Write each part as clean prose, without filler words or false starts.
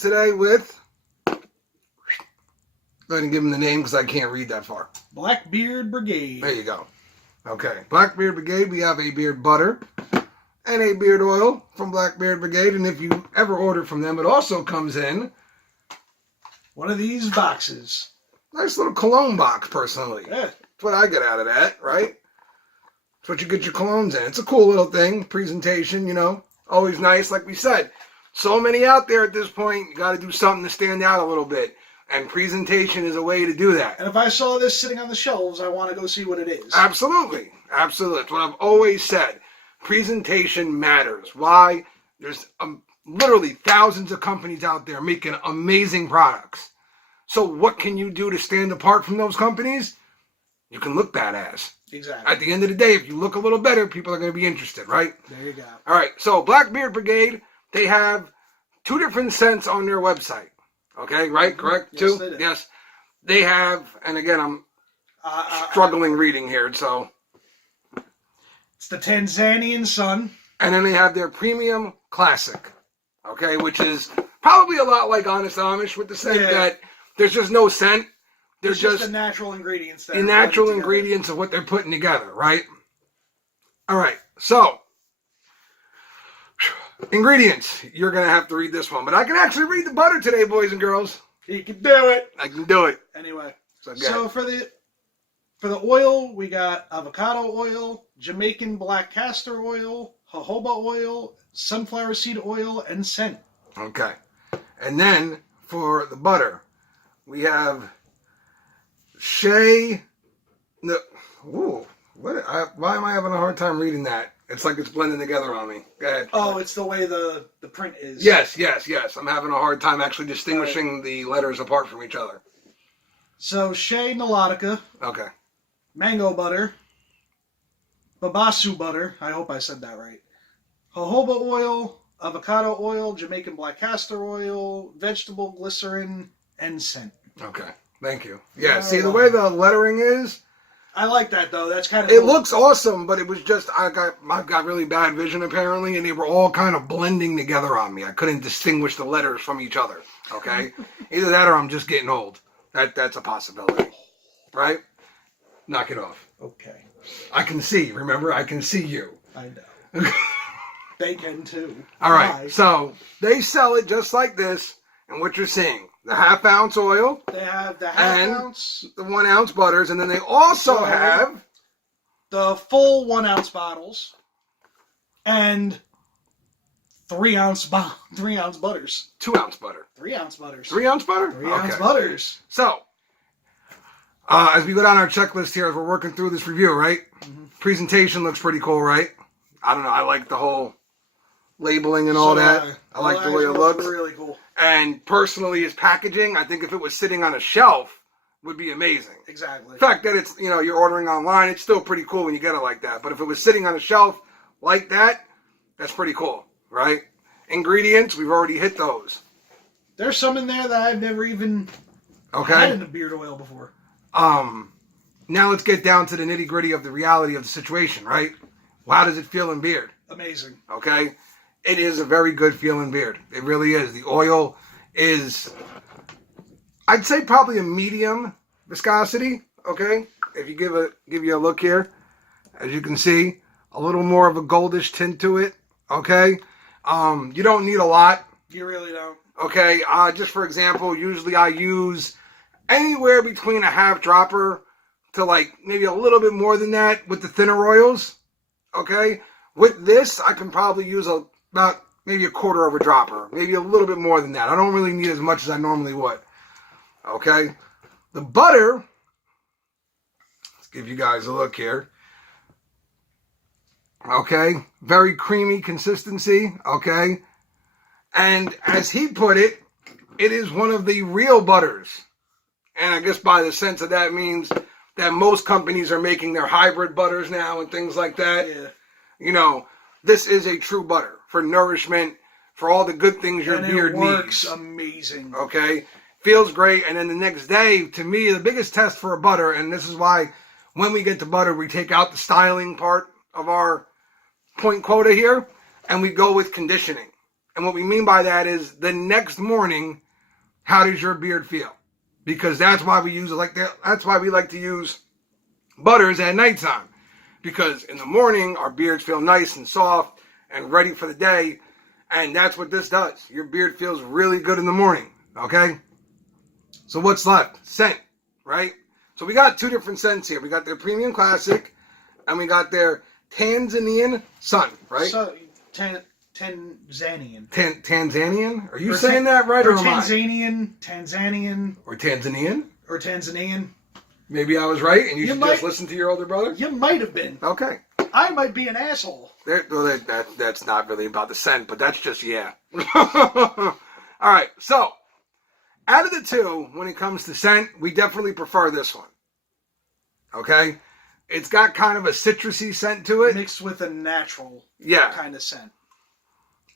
today with... Go ahead and give them the name because I can't read that far. Black Beard Brigade. There you go. Okay. Black Beard Brigade, we have a beard butter and a beard oil from Black Beard Brigade. And if you ever order from them, it also comes in one of these boxes. Nice little cologne box, personally. Yeah. That's what I get out of that, right? That's what you get your colognes in. It's a cool little thing. Presentation, you know. Always nice, like we said. So many out there at this point. You got to do something to stand out a little bit. And presentation is a way to do that. And if I saw this sitting on the shelves, I want to go see what it is. Absolutely. Absolutely. That's what I've always said. Presentation matters. Why? There's literally thousands of companies out there making amazing products. So what can you do to stand apart from those companies? You can look badass. Exactly. At the end of the day, if you look a little better, people are going to be interested, right? There you go. All right. So Black Beard Brigade, they have 2 different scents on their website. Okay, right? Correct? Yes, 2? they do. Yes. They have, and again, I'm struggling reading here, so. It's the Tanzanian Sun. And then they have their Premium Classic, okay, which is probably a lot like Honest Amish with the scent that there's just no scent. There's just the natural ingredients. The natural ingredients of what they're putting together, right? All right, so. Ingredients. You're going to have to read this one. But I can actually read the butter today, boys and girls. You can do it. I can do it. Anyway. So for the oil, we got avocado oil, Jamaican black castor oil, jojoba oil, sunflower seed oil, and scent. Okay. And then for the butter, we have shea. No, ooh, why am I having a hard time reading that? It's like it's blending together on me. Go ahead. Oh, it's the way the print is. Yes. I'm having a hard time actually distinguishing the letters apart from each other. So, shea melodica. Okay. Mango butter. Babasu butter. I hope I said that right. Jojoba oil. Avocado oil. Jamaican black castor oil. Vegetable glycerin. And scent. Okay. Thank you. Yeah, see the way the lettering is? I like that, though. That's kind of It cool. looks awesome, but it was just, I've got really bad vision, apparently, and they were all kind of blending together on me. I couldn't distinguish the letters from each other, okay? Either that or I'm just getting old. That's a possibility, right? Knock it off. Okay. I can see, remember? I can see you. I know. They can, too. All right, so they sell it just like this, and what you're seeing. The half-ounce oil. They have the half-ounce. The 1-ounce butters. And then they also have the full 1-ounce bottles. And 3-ounce butters. 2-ounce butter. 3-ounce butters. 3-ounce butter? 3-ounce butters. So, as we go down our checklist here, as we're working through this review, right? Mm-hmm. Presentation looks pretty cool, right? I don't know. I like the whole labeling and all that. I like the way it looks. Really cool. And personally, his packaging, I think if it was sitting on a shelf, would be amazing. Exactly. The fact that it's, you're ordering online, it's still pretty cool when you get it like that. But if it was sitting on a shelf like that, that's pretty cool, right? Ingredients, we've already hit those. There's some in there that I've never even had in a beard oil before. Now let's get down to the nitty gritty of the reality of the situation, right? Well, how does it feel in beard? Amazing. Okay? It is a very good feeling beard. It really is. The oil is, I'd say probably a medium viscosity. Okay, if you give you a look here, as you can see, a little more of a goldish tint to it. Okay, you don't need a lot. You really don't. Okay, just for example, usually I use anywhere between a half dropper to like maybe a little bit more than that with the thinner oils. Okay, with this I can probably use about maybe a quarter of a dropper, maybe a little bit more than that. I don't really need as much as I normally would. Okay, the butter, let's give you guys a look here. Okay, very creamy consistency. Okay, and as he put it, it is one of the real butters. And I guess by the sense of that means that most companies are making their hybrid butters now and things like that. Yeah. This is a true butter for nourishment, for all the good things your beard needs. It works amazing. Okay? Feels great. And then the next day, to me, the biggest test for a butter, and this is why when we get to butter, we take out the styling part of our point quota here, and we go with conditioning. And what we mean by that is the next morning, how does your beard feel? Because that's why we use it like that. That's why we like to use butters at nighttime. Because in the morning, our beards feel nice and soft and ready for the day. And that's what this does. Your beard feels really good in the morning. Okay? So what's left? Scent, right? So we got 2 different scents here. We got their Premium Classic and we got their Tanzanian Sun, right? So, Tanzanian. Tanzanian? Are you saying that right or am I? Tanzanian. Or Tanzanian? Or Tanzanian. Maybe I was right and you should just listen to your older brother? You might have been. Okay. I might be an asshole. That's not really about the scent, but that's just, yeah. All right, so out of the 2, when it comes to scent, we definitely prefer this one. Okay? It's got kind of a citrusy scent to it. Mixed with a natural kind of scent.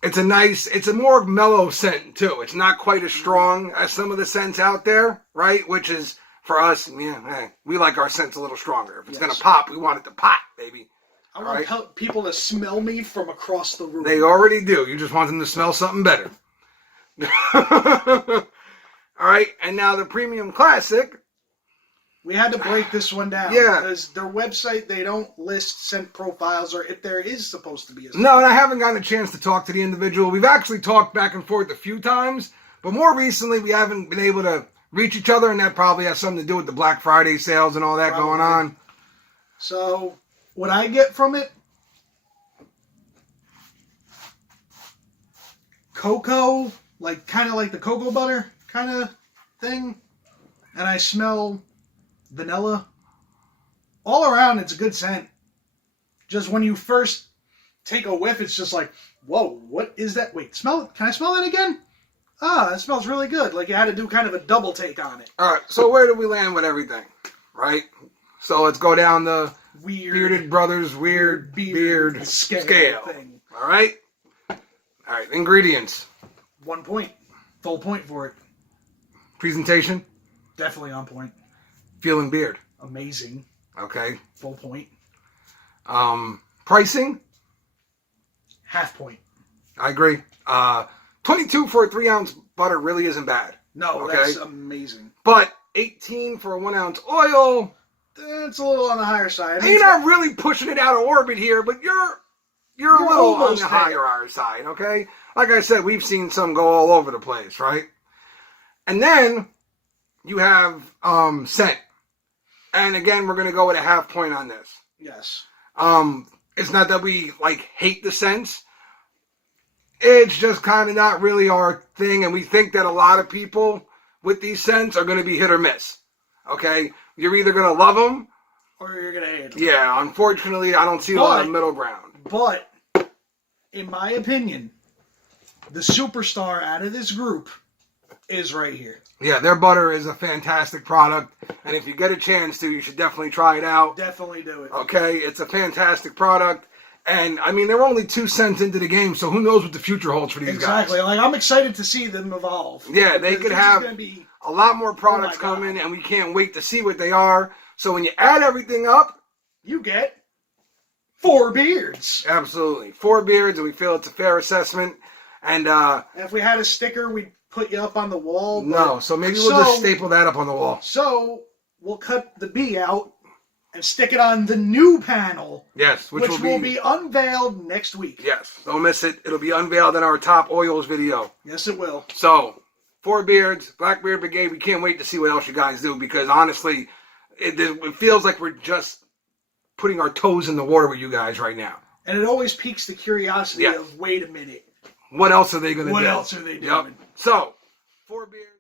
It's a more mellow scent, too. It's not quite as strong as some of the scents out there, right? Which is, for us, we like our scents a little stronger. If it's going to pop, we want it to pop, baby. I want people to smell me from across the room. They already do. You just want them to smell something better. All right, and now the Premium Classic. We had to break this one down. Yeah. Because their website, they don't list scent profiles or if there is supposed to be a scent. No, and I haven't gotten a chance to talk to the individual. We've actually talked back and forth a few times, but more recently we haven't been able to reach each other, and that probably has something to do with the Black Friday sales and all that going on. So, what I get from it, cocoa, kind of like the cocoa butter kind of thing, and I smell vanilla. All around, it's a good scent. Just when you first take a whiff, it's just like, whoa, what is that? Wait, smell it? Can I smell that again? Ah, that smells really good. Like you had to do kind of a double take on it. All right, so where do we land with everything, right? So let's go down the Bearded Brothers Weird Beard Scale thing. All right? All right, ingredients. 1 point. Full point for it. Presentation. Definitely on point. Feeling beard. Amazing. Okay. Full point. Pricing. Half point. I agree. 22 for a 3-ounce butter really isn't bad. No, that's amazing. But 18 for a 1-ounce oil. That's a little on the higher side. You're not really pushing it out of orbit here, but you're a little on the higher side, okay? Like I said, we've seen some go all over the place, right? And then you have scent. And again, we're going to go with a half point on this. Yes. It's not that we hate the scents. It's just kind of not really our thing, and we think that a lot of people with these scents are going to be hit or miss. Okay? You're either going to love them or you're going to hate them. Yeah, unfortunately, I don't see a lot of middle ground. But, in my opinion, the superstar out of this group is right here. Yeah, their butter is a fantastic product, and if you get a chance to, you should definitely try it out. Definitely do it. Okay? It's a fantastic product. And, I mean, they're only 2 cents into the game, so who knows what the future holds for these guys. Exactly. I'm excited to see them evolve. Yeah, they could have a lot more products coming, and we can't wait to see what they are. So when you add everything up, you get 4 beards. Absolutely. 4 beards, and we feel it's a fair assessment. And if we had a sticker, we'd put you up on the wall. No, so maybe we'll just staple that up on the wall. So we'll cut the B out and stick it on the new panel. Yes, which will be unveiled next week. Yes, don't miss it. It'll be unveiled in our top oils video. Yes, it will. So, 4 beards, Black Beard Brigade. We can't wait to see what else you guys do because honestly, it feels like we're just putting our toes in the water with you guys right now. And it always piques the curiosity of, wait a minute. What else are they going to do? What else are they doing? Yep. So, 4 beards.